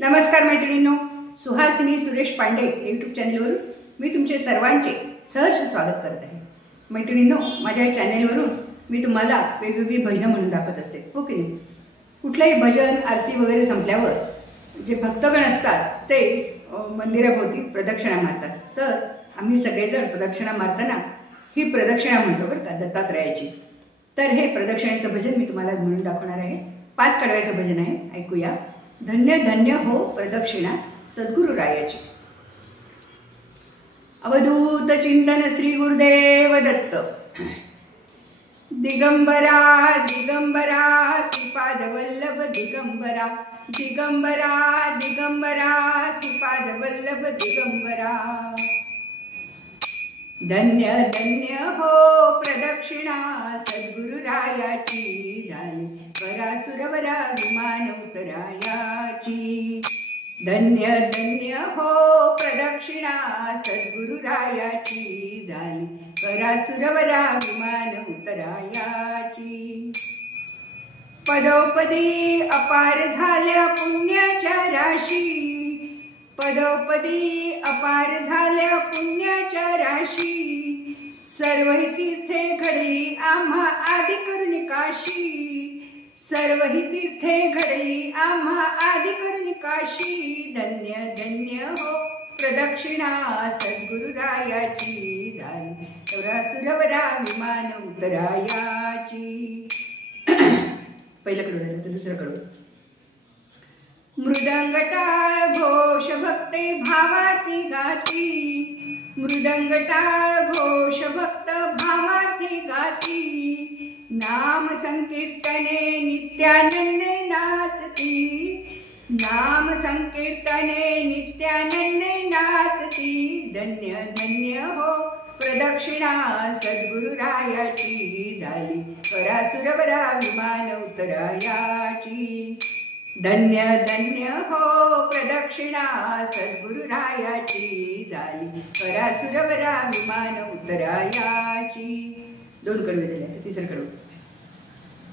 नमस्कार मैत्रिणींनो, सुहासिनी सुरेश पांडे यूट्यूब चॅनलवरून मी तुमचे सर्वांचे सहर्ष स्वागत करत आहे। मैत्रिणींनो, माझ्या चॅनलवरून मी तुम्हाला वेगवेगळी भजनं म्हणून दाखवत असते, हो की नाही। कुठलंही भजन आरती वगैरे संपल्यावर जे भक्तगण असतात ते मंदिराभोवती प्रदक्षिणा मारतात। तर आम्ही सगळेजण प्रदक्षिणा मारताना ही प्रदक्षिणा म्हणतो बरं का, दत्तात्रयाची। तर हे प्रदक्षिणेचं भजन मी तुम्हाला म्हणून दाखवणार आहे। 5 कडव्याचं भजन आहे, ऐकूया। धन्य धन्य हो प्रदक्षिणा सद्गुरु रायाची। अवधूत चिंतन श्री गुरुदेव दत्त। दिगंबरा दिगंबरा श्रीपाद वल्लभ दिगंबरा, दिगंबरा दिगंबरा श्रीपाद वल्लभ दिगंबरा। धन्य धन्य हो प्रदक्षिणा सद्गुरु रायाची झाली, वरासुरवरा विमान उतरायाची। धन्य धन्य हो प्रदक्षिणा सद्गुरु रायाची झाली, वरासुरवरा विमान उतरायाची। पदोपदी अपार झाल्या पुण्याच्या राशी, पदोपदी अपार झाल्या पुण्याच्या राशी। सर्वही तीर्थे घडली आम्हा आदि करुणी काशी, सर्वही तीर्थे घडली आम्हा आदि करुणी काशी। धन्य धन्य हो प्रदक्षिणा सद्गुरु रायाची झाली, वरासुरवरा विमान उतरायाची। पहिलं कडवं झालं तर दुसरं कडवं। मृदंग टाळ घोष भक्ते भावाती गाती, मृदंग टाळ घोष भक्त भावाती गाती। नाम संकीर्तने नित्यानंदे नाचती, नाम संकीर्तने नित्यानंदे नाचती। धन्य धन्य हो प्रदक्षिणा सद्गुरु रायाची झाली, वरासुरवरा विमान उतरायाची। धन्य धन्य हो प्रदक्षिणा सद्गुरु रायाची झाली, वरासुरवरा विमान उतरायाची। 2 कडवे दिले, आता तिसरं कडवं।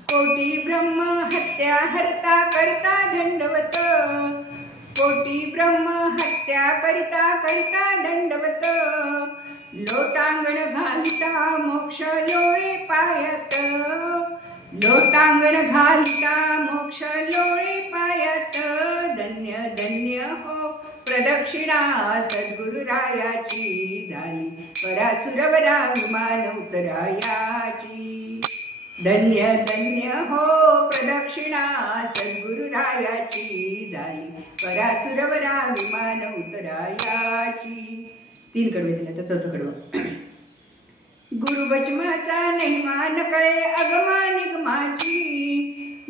कोटी ब्रह्म हत्या हरता करता दंडवत, कोटी ब्रह्म हत्या करता करता दंडवत। लोटांगण घालिता मोक्ष लोळे पायात, लोटांगण घालिता मोक्ष लोळे पायात। धन्य धन्य हो प्रदक्षिणा सद्गुरु रायाची झाली, वरासुरवरा विमान उतरायाची। धन्य धन्य हो प्रदक्षिणा सद्गुरु रायाची झाली, वरासुरवरा विमान उतरायाची। 3 कडवे दिले, तर 4थं कडवं। गुरुभजनाचा महिमा न कळे अगमा निगमाची,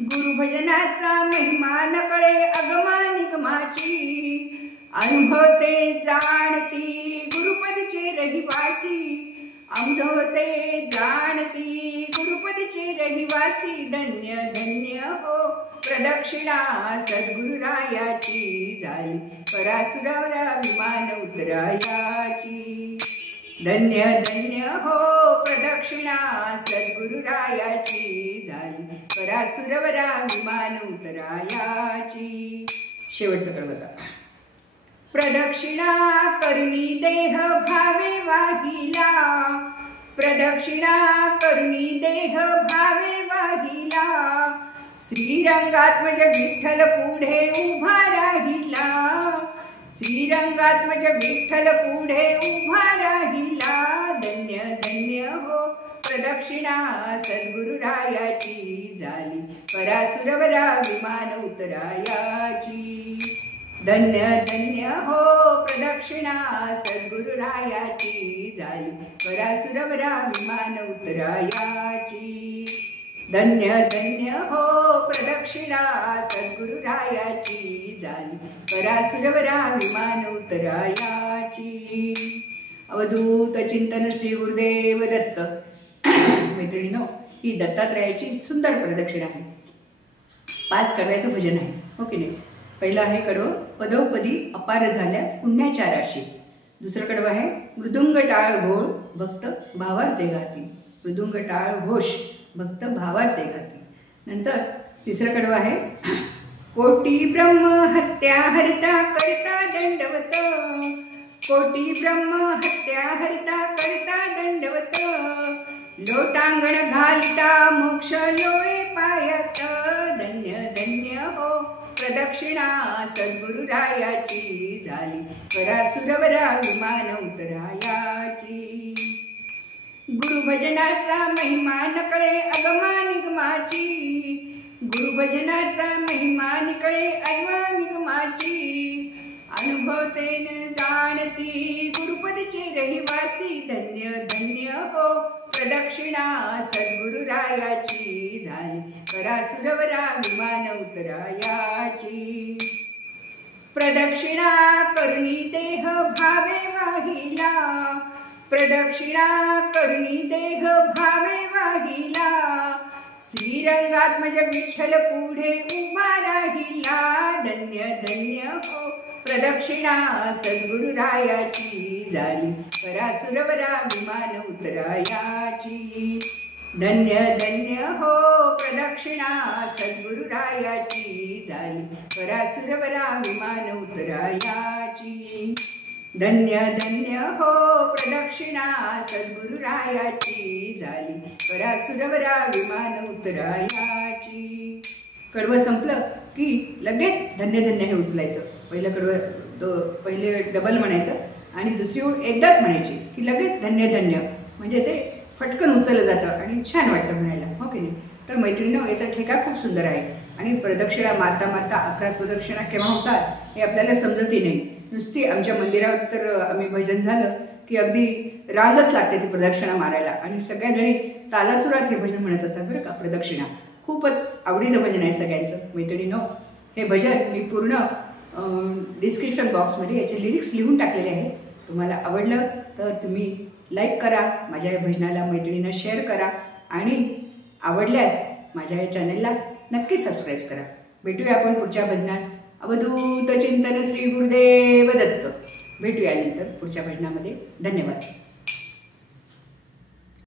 गुरुभजनाचा महिमा न कळे अगमा निगमाची। अनुभवते जाणती गुरुपदचे रहिवासी, अनुभवते जाणती गुरुपदचे रहिवासी। धन्य धन्य हो प्रदक्षिणा सद्गुरु रायाची झाली, वरासुरवरा विमान उतरायाची। धन्य धन्य हो प्रदक्षिणा सद्गुरु रायाची झाली, वरासुरवरा विमान उतरायाची। शेवटचं कडवं। प्रदक्षिणा करुणी देह भावे वाहिला, प्रदक्षिणा करुणी देह भावे वाहिला। श्रीरंगात्मज विठ्ठल पुढे उभा राहिला, श्रीरंगात्मज विठ्ठल पुढे उभा राहिला। धन्य धन्य हो प्रदक्षिणा सद्गुरु रायाची झाली, वरासुरवरा विमान उतरायाची। धन्य धन्य हो प्रदक्षिणा सद्गुरु रायाची झाली, वरासुरवरा विमान उतरायाची। धन्य धन्य हो प्रदक्षिणा सद्गुरु रायाची झाली, वरासुरवरा विमान उतरायाची। अवधूत चिंतन श्री गुरुदेव दत्त। मैत्रिणींनो, ही दत्तात्रयाची सुंदर प्रदक्षिणा आहे। 5 कडव्याचं भजन आहे, हो की नाही। पहिलं आहे कडवं, पदोपदी अपार झाल्या पुण्याच्या राशी। दुसरं कडवं आहे, मृदुंग टाळ घोळ भक्त भावार्थे गाती, मृदुंग टाळ घोष भक्त भावार्थे गाती। नंतर तिसरं कडवं आहे, कोटी ब्रह्म हत्या हरिता करता दंडवत, कोटी ब्रह्म हत्या हरिता करता दंडवत, लोटांगण घालिता मोक्ष लोळे पायात, धन्य धन्य हो प्रदक्षिणा सद्गुरुरायाची झाली, करा सुरवरा विमान उतरायाची। गुरुभजनाचा महिमा नकळे अगमा निगमाची, गुरुभजनाचा महिमा निकळे अगमा निगमाची, अनुभवते न जाणती गुरुपदचे रहिवासी, धन्य धन्य हो प्रदक्षिणा सद्गुरुरायाची झाली, करा सुरवरा विमान उतरायाची। प्रदक्षिणा करुणी देह भावे वाहिला, प्रदक्षिणा करुणी देह भावे वाहिला, श्रीरंगात्मज विठ्ठल पुढे उभा राहिला, धन्य धन्य हो प्रदक्षिणा सद्गुरुरायाची झाली, करा सुरवरा विमान उतरायाची। धन्य धन्य हो प्रदक्षिणा सद्गुरुरायाची झाली, करा सुरवरा विमान उतरायाची। धन्य धन्य हो प्रदक्षिणा सद्गुरुरायाची झाली, करा सुरवरा विमान उतरायाची। कडवं संपलं की लगेच धन्य धन्य हे उचलायचं। पहिलं कडवं पहिले डबल म्हणायचं आणि दुसरी ओळ एकदाच म्हणायची की लगेच धन्य धन्य, म्हणजे ते फटकन उचललं जातं आणि छान वाटतं म्हणायला, हो की नाही। तर मैत्रिणींनो, याचा ठेका खूप सुंदर आहे आणि प्रदक्षिणा मारता मारता 11 प्रदक्षिणा केव्हा होतात हे आपल्याला समजतही नाही। नुसती आमच्या मंदिरात तर आम्ही भजन झालं की अगदी रांगच लागते ती प्रदक्षिणा मारायला आणि सगळ्या जणी तालासुरात हे भजन म्हणत असतात बरं का। प्रदक्षिणा खूपच आवडीचं भजन आहे सगळ्यांचं। मैत्रिणींनो, हे भजन मी पूर्ण डिस्क्रिप्शन बॉक्समध्ये याचे लिरिक्स लिहून टाकलेले आहे। तुम्हाला आवडलं तर तुम्ही लाईक करा, माझ्या या भजनाला मैत्रिणींना शेअर करा आणि आवडल्यास माझ्या या चॅनलला नक्की सबस्क्राईब करा। भेटूया आपण पुढच्या भजनात। अवधूत चिंतन श्री गुरुदेव दत्त। भेटूया नंतर पुढच्या भजनामध्ये। धन्यवाद।